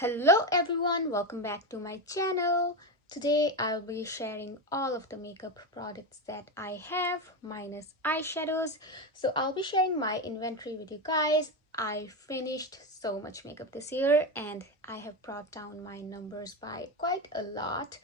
Hello everyone, welcome back to my channel. Today I'll be sharing all of the makeup products that I have minus eyeshadows. So I'll be sharing my inventory with you guys. I finished so much makeup this year and I have brought down my numbers by quite a lot.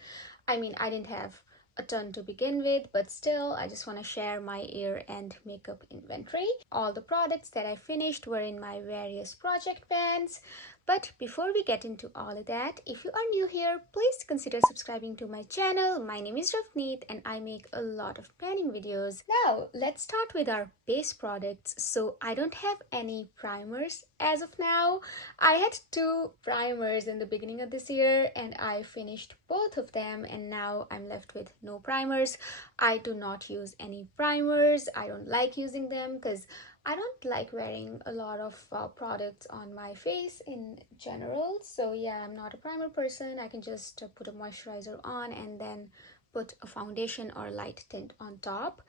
I didn't have a ton to begin with, but still I just want to share my year-end makeup inventory. All the products that I finished were in my various project pans. But before we get into all of that, if you are new here, please consider subscribing to my channel. My name is Ravneet and I make a lot of panning videos. Now, let's start with our base products. So I don't have any primers as of now. I had two primers in the beginning of this year and I finished both of them and now I'm left with no primers. I do not use any primers. I don't like using them because I don't like wearing a lot of products on my face in general. So yeah, I'm not a primer person. I can just put a moisturizer on and then put a foundation or light tint on top.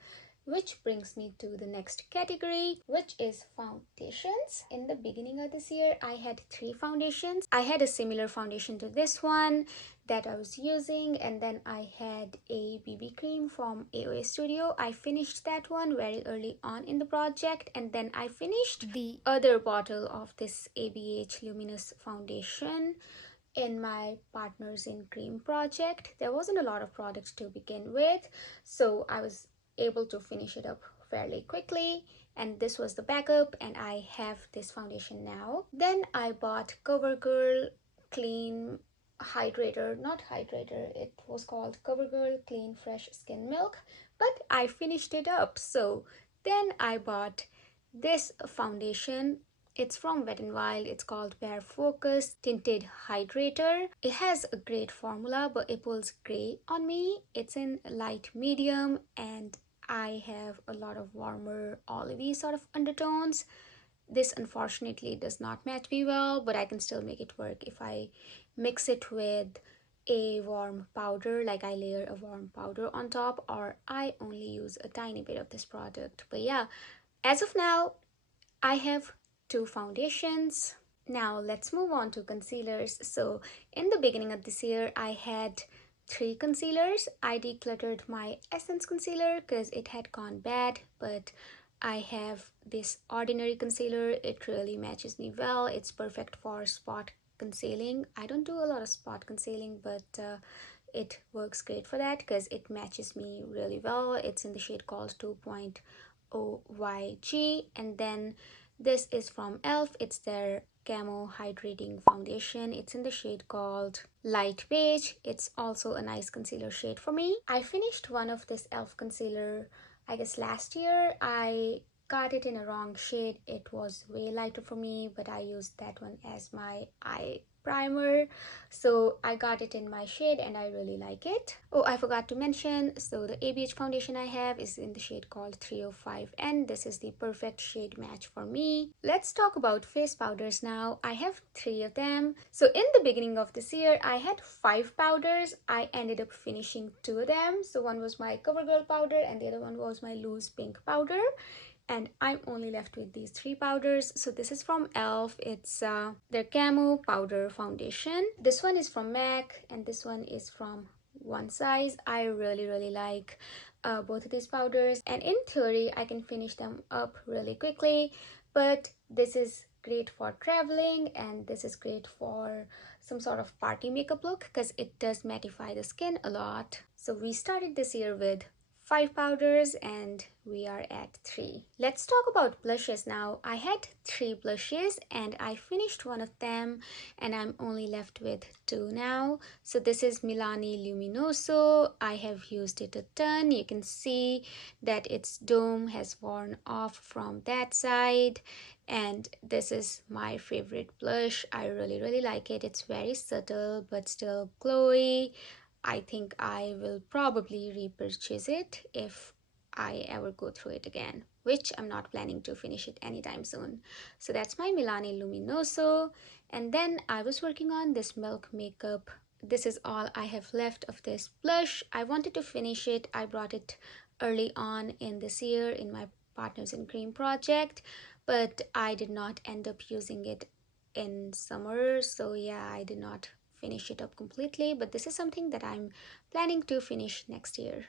Which brings me to the next category, which is foundations. In the beginning of this year, I had three foundations. I had a similar foundation to this one that I was using, and then I had a BB cream from AOA Studio. I finished that one very early on in the project, and then I finished the other bottle of this ABH Luminous Foundation in my Partners in Cream project. There wasn't a lot of products to begin with, so I was able to finish it up fairly quickly, and this was the backup and I have this foundation now. Then I bought CoverGirl Clean Hydrator, not hydrator, it was called CoverGirl Clean Fresh Skin Milk, but I finished it up. So then I bought this foundation. It's from Wet n Wild. It's called Bare Focus Tinted Hydrator. It has a great formula, but it pulls gray on me. It's in light medium and I have a lot of warmer olivey sort of undertones. This unfortunately does not match me well, but I can still make it work if I mix it with a warm powder, like I layer a warm powder on top, or I only use a tiny bit of this product. But yeah, as of now, I have two foundations. Now let's move on to concealers. So in the beginning of this year, I had three concealers. I decluttered my Essence concealer because it had gone bad, but I have this ordinary concealer. It really matches me well. It's perfect for spot concealing. I don't do a lot of spot concealing, but it works great for that because it matches me really well. It's in the shade called 2.0 YG, and then this is from e.l.f. It's their Camo Hydrating Foundation. It's in the shade called Light Beige. It's also a nice concealer shade for me. I finished one of this e.l.f. concealer, I guess last year. I got it in a wrong shade. It was way lighter for me, but I used that one as my eye primer, so I got it in my shade and I really like it. Oh, I forgot to mention, so the ABH foundation I have is in the shade called 305 and this is the perfect shade match for me. Let's talk about face powders now. I have three of them. So in the beginning of this year, I had five powders. I ended up finishing two of them. So one was my CoverGirl powder and the other one was my loose pink powder, and I'm only left with these three powders. So this is from e.l.f. It's their Camo Powder Foundation. This one is from MAC and this one is from One Size. I really like both of these powders, and in theory I can finish them up really quickly, but this is great for traveling and this is great for some sort of party makeup look because it does mattify the skin a lot. So we started this year with five powders and we are at three. Let's talk about blushes now. I had three blushes and I finished one of them and I'm only left with two now. So this is Milani Luminoso. I have used it a ton. You can see that its dome has worn off from that side, and this is my favorite blush. I really like it. It's very subtle but still glowy. I think I will probably repurchase it if I ever go through it again, which I'm not planning to finish it anytime soon. So that's my Milani Luminoso. And then I was working on this Milk Makeup. This is all I have left of this blush. I wanted to finish it. I brought it early on in this year in my Partners in Cream project, but I did not end up using it in summer, so yeah, I did not finish it up completely, but this is something that I'm planning to finish next year.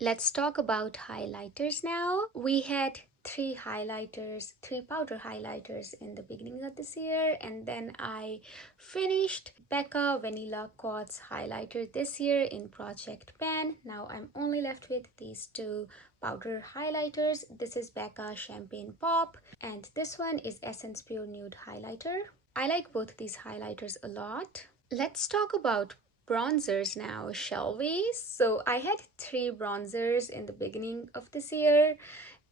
Let's talk about highlighters now. We had three powder highlighters in the beginning of this year, and then I finished Becca Vanilla Quartz highlighter this year in Project Pan. Now I'm only left with these two powder highlighters. This is Becca Champagne Pop, and this one is Essence Pure Nude highlighter. I like both these highlighters a lot. Let's talk about bronzers now, shall we? So I had three bronzers in the beginning of this year,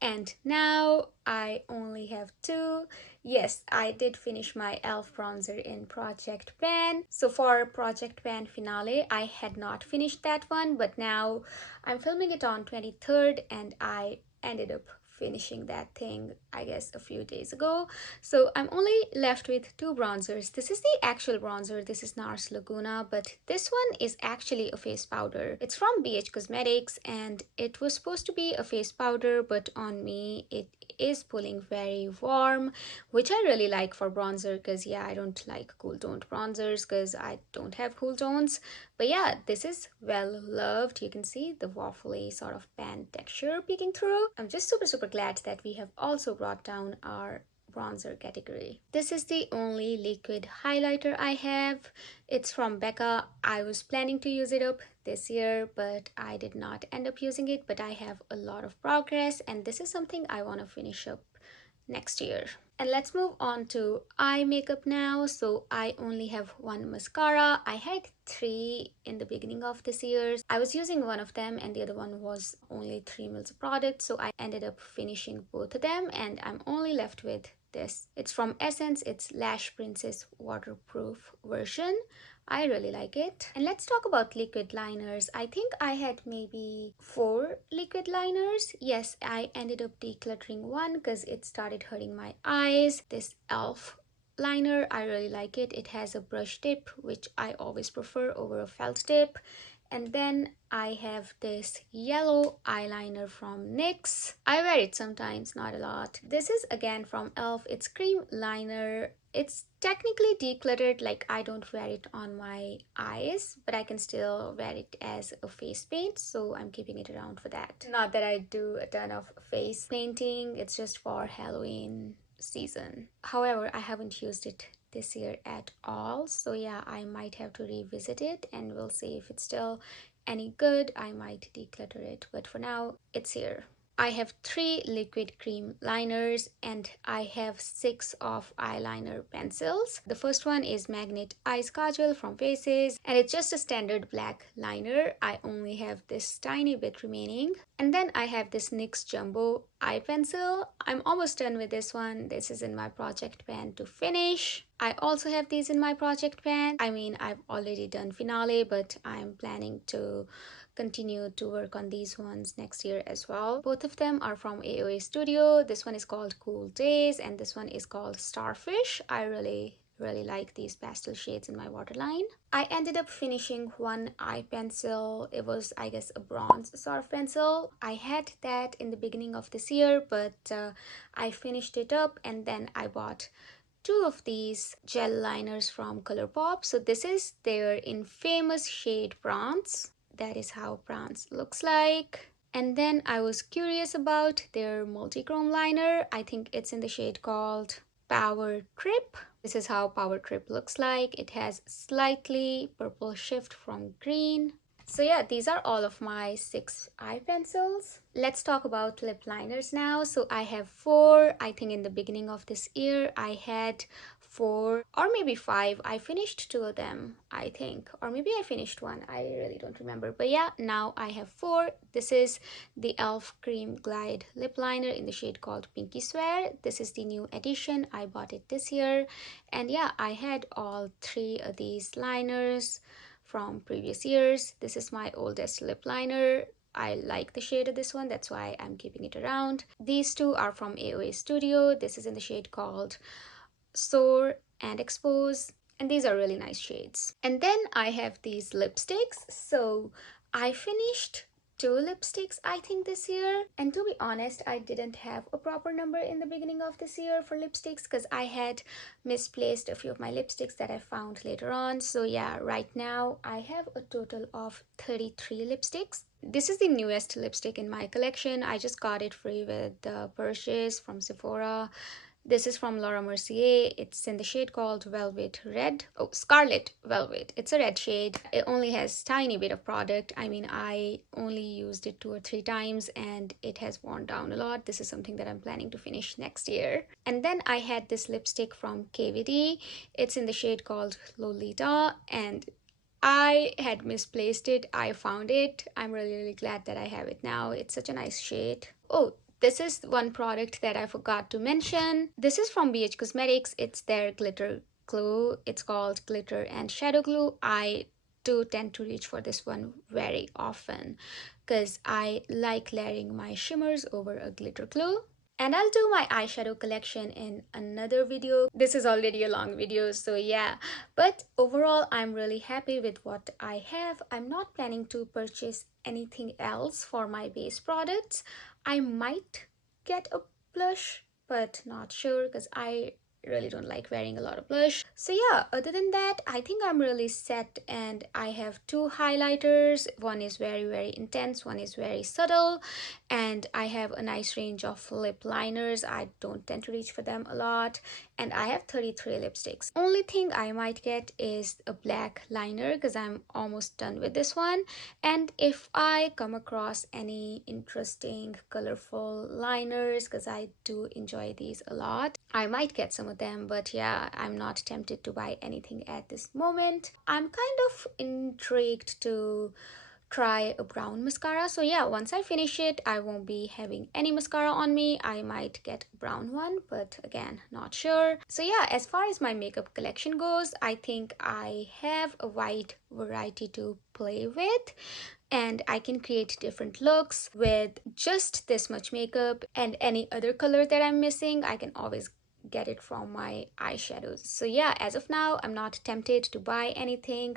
and now I only have two. Yes, I did finish my elf bronzer in Project Pan. So for Project Pan finale, I had not finished that one, but now I'm filming it on 23rd, and I ended up finishing that thing, I guess, a few days ago. So I'm only left with two bronzers. This is the actual bronzer. This is NARS Laguna, but this one is actually a face powder. It's from BH Cosmetics, and it was supposed to be a face powder, but on me it is pulling very warm, which I really like for bronzer, because yeah, I don't like cool toned bronzers because I don't have cool tones. But yeah, this is well loved. You can see the waffly sort of pan texture peeking through. I'm just super glad that we have also brought down our bronzer category. This is the only liquid highlighter I have. It's from Becca. I was planning to use it up this year, but I did not end up using it, but I have a lot of progress, and this is something I want to finish up next year. And let's move on to eye makeup now. So I only have one mascara. I had three in the beginning of this year. I was using one of them, and the other one was only 3 mils of product, so I ended up finishing both of them, and I'm only left with this. It's from Essence. It's Lash Princess waterproof version. I really like it. And let's talk about liquid liners. I think I had maybe 4 liquid liners. Yes, I ended up decluttering one because it started hurting my eyes. This e.l.f. liner, I really like it. It has a brush tip, which I always prefer over a felt tip. And then I have this yellow eyeliner from NYX. I wear it sometimes, not a lot. This is again from e.l.f. It's cream liner. It's technically decluttered, like I don't wear it on my eyes, but I can still wear it as a face paint, so I'm keeping it around for that. Not that I do a ton of face painting, it's just for Halloween season. However, I haven't used it this year at all, so yeah, I might have to revisit it, and we'll see if it's still any good. I might declutter it, but for now it's here. I have 3 liquid cream liners, and I have 6 of eyeliner pencils. The first one is Magnet Eyes Kajal from Faces, and it's just a standard black liner. I only have this tiny bit remaining. And then I have this NYX Jumbo eye pencil. I'm almost done with this one. This is in my project pan to finish. I also have these in my project pan. I mean, I've already done finale, but I'm planning to continue to work on these ones next year as well. Both of them are from AOA Studio. This one is called Cool Days, and this one is called Starfish. I really like these pastel shades in my waterline. I ended up finishing one eye pencil. It was, I guess, a bronze sort of pencil. I had that in the beginning of this year, but I finished it up, and then I bought 2 of these gel liners from ColourPop. So this is their infamous shade Bronze. That is how Bronze looks like. And then I was curious about their multi-chrome liner. I think it's in the shade called Power Trip. This is how Power Trip looks like. It has slightly purple shift from green. So yeah, these are all of my 6 eye pencils. Let's talk about lip liners now. So I have 4. I think in the beginning of this year I had 4 or maybe 5. I finished 2 of them, I think, or maybe I finished 1. I really don't remember, but yeah, now I have 4. This is the e.l.f. Cream Glide lip liner in the shade called Pinky Swear. This is the new edition. I bought it this year, and yeah, I had all 3 of these liners from previous years. This is my oldest lip liner. I like the shade of this one, that's why I'm keeping it around. These 2 are from AOA Studio. This is in the shade called Soar and Expose, and these are really nice shades. And then I have these lipsticks. So I finished 2 lipsticks I think this year. And to be honest, I didn't have a proper number in the beginning of this year for lipsticks because I had misplaced a few of my lipsticks that I found later on. So yeah, right now I have a total of 33 lipsticks. This is the newest lipstick in my collection. I just got it free with the purchase from Sephora. This is from Laura Mercier. It's in the shade called Velvet Red. Oh, Scarlet Velvet. It's a red shade. It only has tiny bit of product. I mean, I only used it 2 or 3 times and it has worn down a lot. This is something that I'm planning to finish next year. And then I had this lipstick from KVD. It's in the shade called Lolita and I had misplaced it. I found it. I'm really glad that I have it now. It's such a nice shade. Oh, this is one product that I forgot to mention. This is from BH Cosmetics. It's their glitter glue. It's called Glitter and Shadow Glue. I do tend to reach for this one very often because I like layering my shimmers over a glitter glue. And I'll do my eyeshadow collection in another video. This is already a long video, so yeah. But overall, I'm really happy with what I have. I'm not planning to purchase anything else for my base products. I might get a blush, but not sure because I really don't like wearing a lot of blush. So yeah, other than that, I think I'm really set and I have 2 highlighters. One is very intense, one is very subtle, and I have a nice range of lip liners. I don't tend to reach for them a lot, and I have 33 lipsticks. Only thing I might get is a black liner because I'm almost done with this one, and if I come across any interesting colorful liners, because I do enjoy these a lot, I might get some of them. But yeah, I'm not tempted to buy anything at this moment. I'm kind of intrigued to try a brown mascara. So yeah, once I finish it, I won't be having any mascara on me. I might get a brown one, but again, not sure. So yeah, as far as my makeup collection goes, I think I have a wide variety to play with and I can create different looks with just this much makeup, and any other color that I'm missing, I can always get it from my eyeshadows. So yeah, as of now, I'm not tempted to buy anything,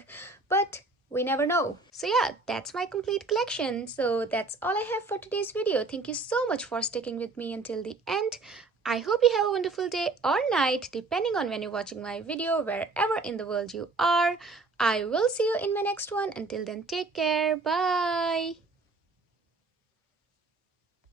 but we never know. So yeah, that's my complete collection. So that's all I have for today's video. Thank you so much for sticking with me until the end. I hope you have a wonderful day or night, depending on when you're watching my video, wherever in the world you are. I will see you in my next one. Until then, take care. Bye.